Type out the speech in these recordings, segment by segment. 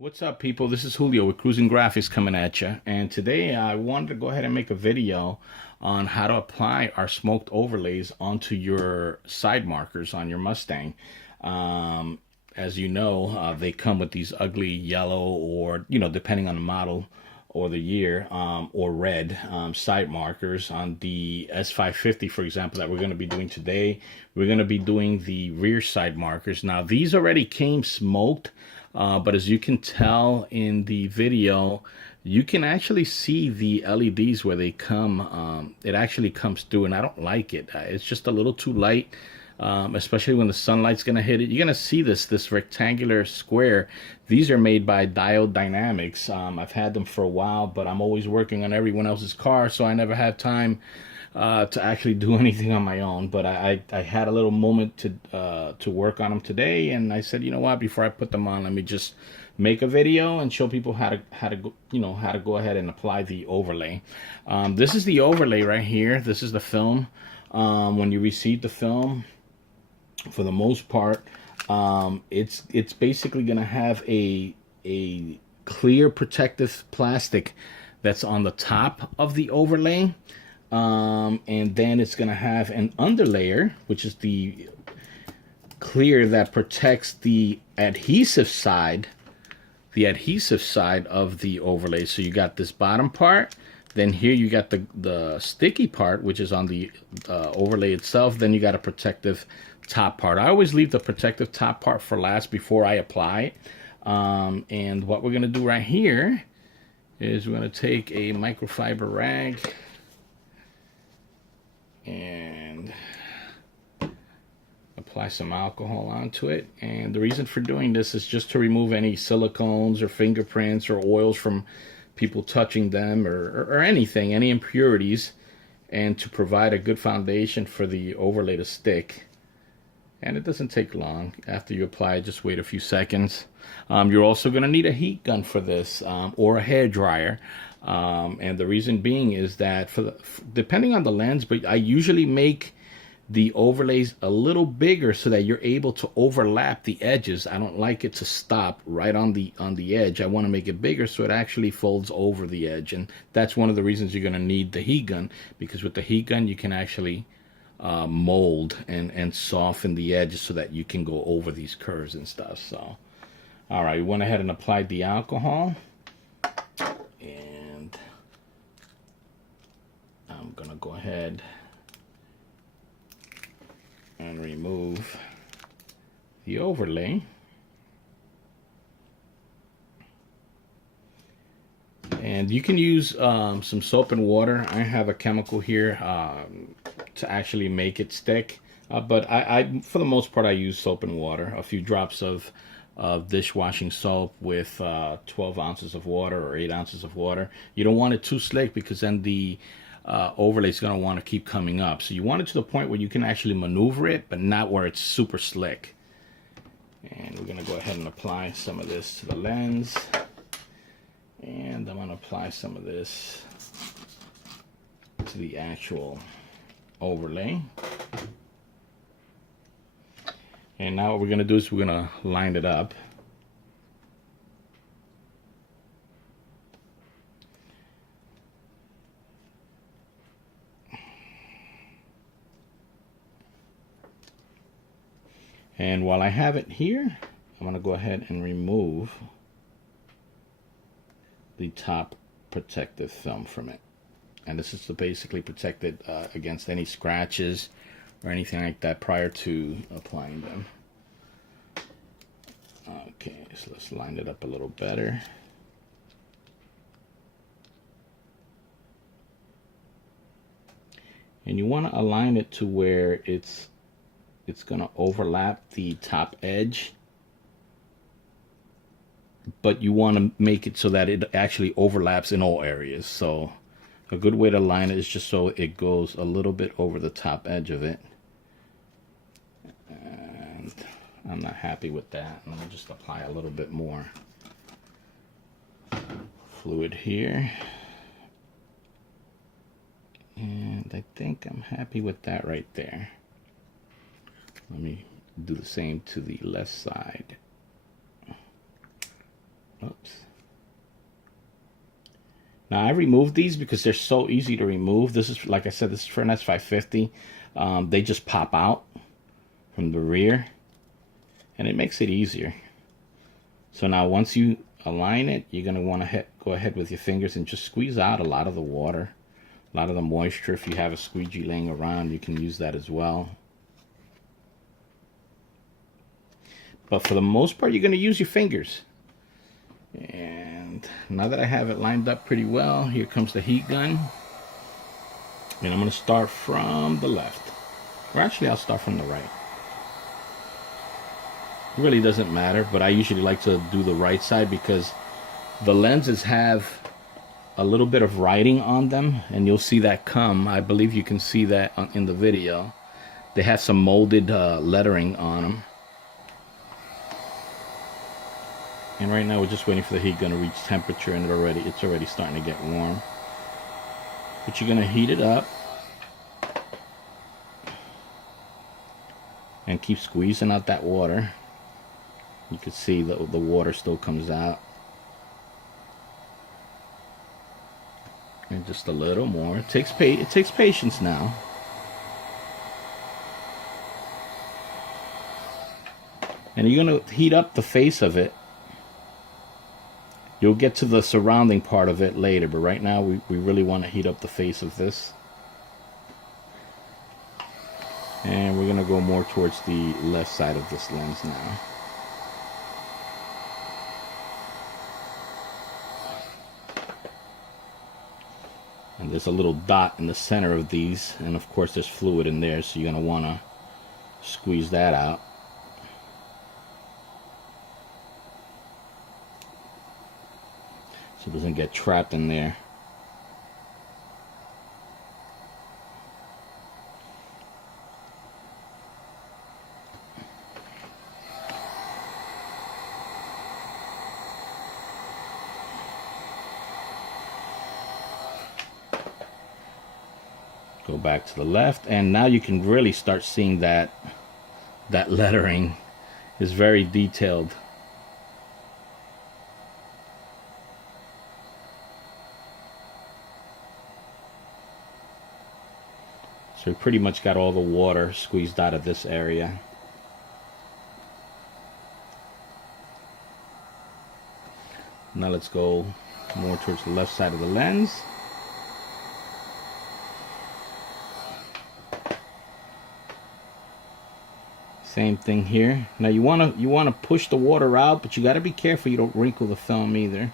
What's up, people? This is Julio with Cruising Graphics coming at you. And today I wanted to go ahead and make a video on how to apply our smoked overlays onto your side markers on your Mustang. As you know, they come with these ugly yellow or, depending on the model or the year, or red side markers on the S550, for example, that we're going to be doing today. We're going to be doing the rear side markers. Now, these already came smoked. But as you can tell in the video, you can actually see the LEDs where they come. It actually comes through, and I don't like it. It's just a little too light, especially when the sunlight's going to hit it. You're going to see this rectangular square. These are made by Diode Dynamics. I've had them for a while, but I'm always working on everyone else's car, so I never have time to actually do anything on my own. But I had a little moment to work on them today, and I said, you know what, before I put them on, let me just make a video and show people how to go ahead and apply the overlay. This is the overlay right here. This is the film. When you receive the film, for the most part, it's basically gonna have a clear protective plastic that's on the top of the overlay. And then it's gonna have an underlayer, which is the clear that protects the adhesive side of the overlay. So you got this bottom part, then here you got the sticky part, which is on the overlay itself. Then you got a protective top part. I always leave the protective top part for last before I apply it. And what we're gonna do right here is we're gonna take a microfiber rag and apply some alcohol onto it. And the reason for doing this is just to remove any silicones or fingerprints or oils from people touching them, or anything, any impurities, and to provide a good foundation for the overlay to stick. And it doesn't take long. After you apply it, just wait a few seconds. You're also going to need a heat gun for this, or a hair dryer. And the reason being is that depending on the lens, but I usually make the overlays a little bigger so that you're able to overlap the edges. I don't like it to stop right on the edge. I want to make it bigger so it actually folds over the edge. And that's one of the reasons you're going to need the heat gun, because with the heat gun you can actually mold and soften the edges so that you can go over these curves and stuff. So all right, we went ahead and applied the alcohol, and I'm gonna go ahead and remove the overlay. And you can use some soap and water. I have a chemical here to actually make it stick, but I for the most part I use soap and water. A few drops of dishwashing soap with 12 ounces of water or 8 ounces of water. You don't want it too slick, because then the overlay is going to want to keep coming up. So you want it to the point where you can actually maneuver it, but not where it's super slick. And we're going to go ahead and apply some of this to the lens. And I'm going to apply some of this to the actual overlay. And now what we're going to do is we're going to line it up. And while I have it here, I'm going to go ahead and remove the top protective film from it. And this is to basically protect it against any scratches or anything like that prior to applying them. Okay, so let's line it up a little better. And you want to align it to where it's going to overlap the top edge, but you want to make it so that it actually overlaps in all areas. So a good way to line it is just so it goes a little bit over the top edge of it. And I'm not happy with that. I'm going to just apply a little bit more fluid here. And I think I'm happy with that right there. Let me do the same to the left side. Oops. Now I removed these because they're so easy to remove. This is, like I said, this is for an S550. They just pop out from the rear, and it makes it easier. So now once you align it, you're going to want to go ahead with your fingers and just squeeze out a lot of the water, a lot of the moisture. If you have a squeegee laying around, you can use that as well. But for the most part, you're going to use your fingers. And now that I have it lined up pretty well, here comes the heat gun. And I'm going to start from the left. Or actually, I'll start from the right. It really doesn't matter, but I usually like to do the right side because the lenses have a little bit of writing on them, and you'll see that come. I believe you can see that in the video. They have some molded lettering on them. And right now we're just waiting for the heat gun to reach temperature, and it's already starting to get warm. But you're going to heat it up and keep squeezing out that water. You can see the water still comes out. And just a little more. It takes patience now. And you're going to heat up the face of it. You'll get to the surrounding part of it later, but right now we really want to heat up the face of this. And we're going to go more towards the left side of this lens now. And there's a little dot in the center of these, and of course there's fluid in there, so you're going to want to squeeze that out. So it doesn't get trapped in there. Go back to the left, and now you can really start seeing that lettering is very detailed. So we pretty much got all the water squeezed out of this area. Now let's go more towards the left side of the lens. Same thing here. Now you wanna push the water out, but you gotta be careful you don't wrinkle the film either.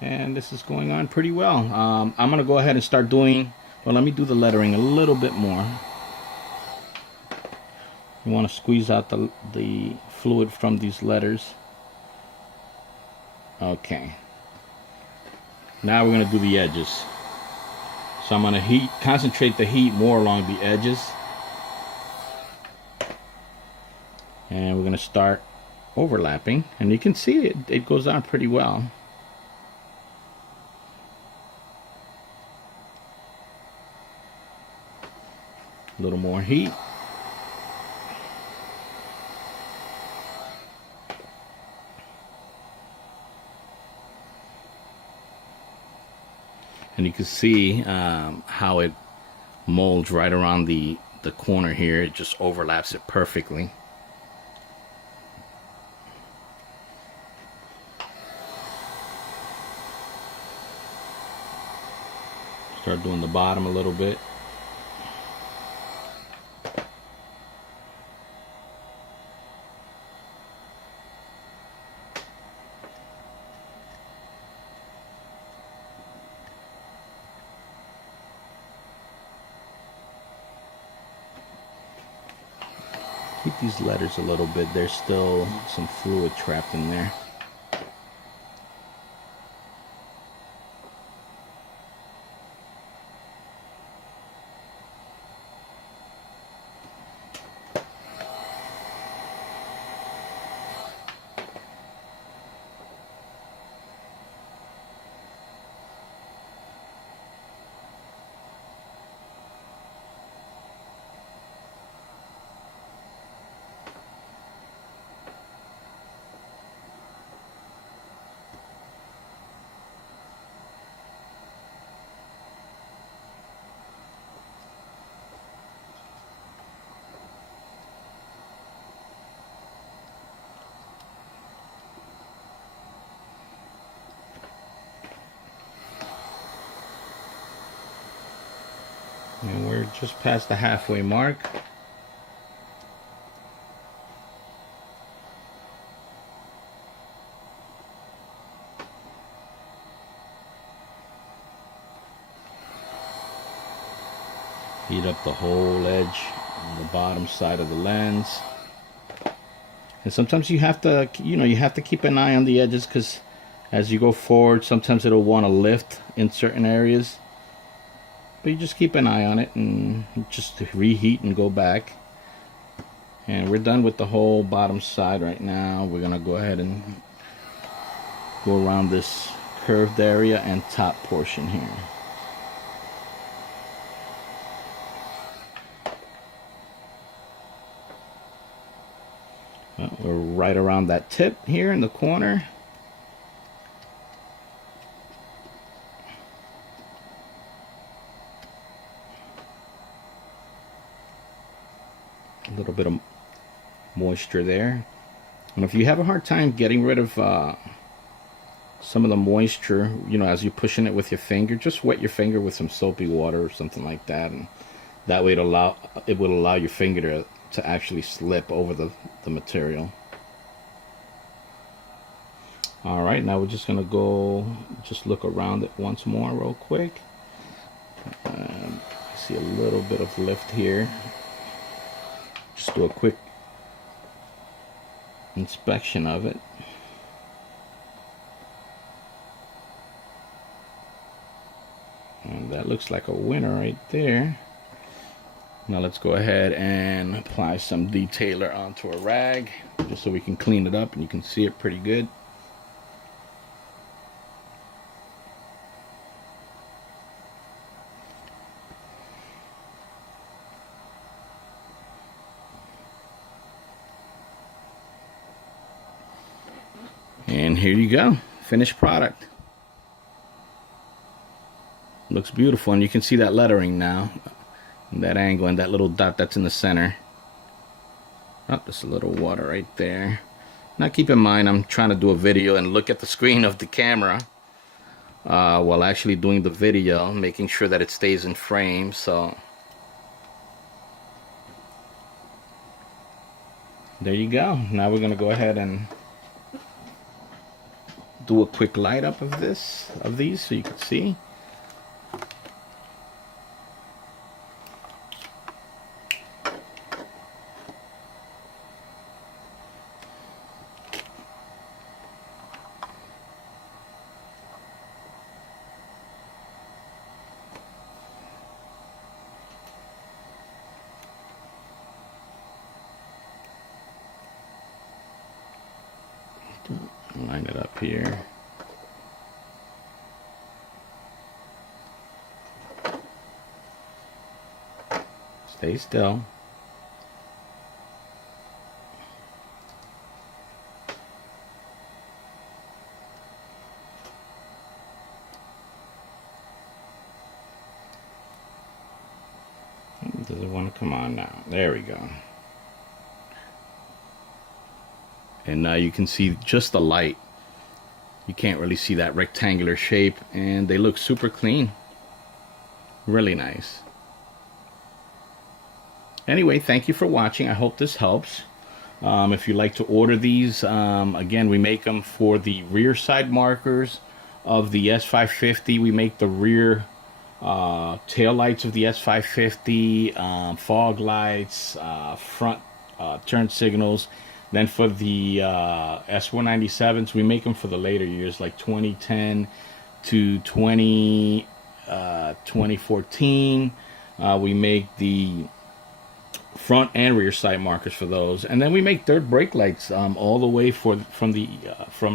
And this is going on pretty well. I'm gonna go ahead and start doing, well, let me do the lettering a little bit more. You want to squeeze out the fluid from these letters. Okay. Now we're gonna do the edges. So I'm going to concentrate the heat more along the edges. And we're going to start overlapping. And you can see it goes on pretty well. A little more heat. And you can see how it molds right around the corner here. It just overlaps it perfectly. Start doing the bottom a little bit. Keep these letters a little bit. There's still some fluid trapped in there. just past the halfway mark. Heat up the whole edge on the bottom side of the lens. And sometimes you have to, you have to keep an eye on the edges, because as you go forward, sometimes it'll want to lift in certain areas. But you just keep an eye on it and just reheat and go back. And we're done with the whole bottom side right now. We're gonna go ahead and go around this curved area and top portion here. Well, we're right around that tip here in the corner. A little bit of moisture there. And if you have a hard time getting rid of some of the moisture, as you're pushing it with your finger, just wet your finger with some soapy water or something like that, and that way it will allow your finger to actually slip over the material. All right, now we're just gonna go look around it once more real quick. See a little bit of lift here. Just do a quick inspection of it. And that looks like a winner right there. Now let's go ahead and apply some detailer onto a rag, just so we can clean it up and you can see it pretty good. And here you go, finished product. Looks beautiful, and you can see that lettering now, that angle and that little dot that's in the center. Oh, there's a little water right there. Now keep in mind, I'm trying to do a video and look at the screen of the camera while actually doing the video, making sure that it stays in frame. So there you go. Now we're gonna go ahead and do a quick light up of these so you can see. Line it up here. Stay still. Does it want to come on now? There we go. And now you can see just the light. You can't really see that rectangular shape, and they look super clean. Really nice. Anyway, thank you for watching. I hope this helps. If you'd like to order these, again, we make them for the rear side markers of the S550. We make the rear tail lights of the S550, fog lights, front turn signals. Then for the S197s, we make them for the later years, like 2010 to 2014. We make the front and rear side markers for those, and then we make third brake lights all the way from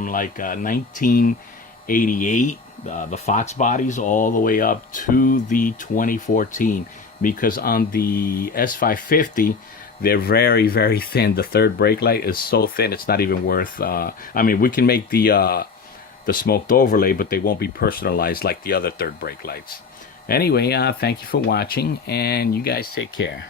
like 1988, the Fox bodies, all the way up to the 2014. Because on the S550, they're very, very thin. The third brake light is so thin, it's not even worth. I mean, we can make the smoked overlay, but they won't be personalized like the other third brake lights. Anyway, thank you for watching, and you guys take care.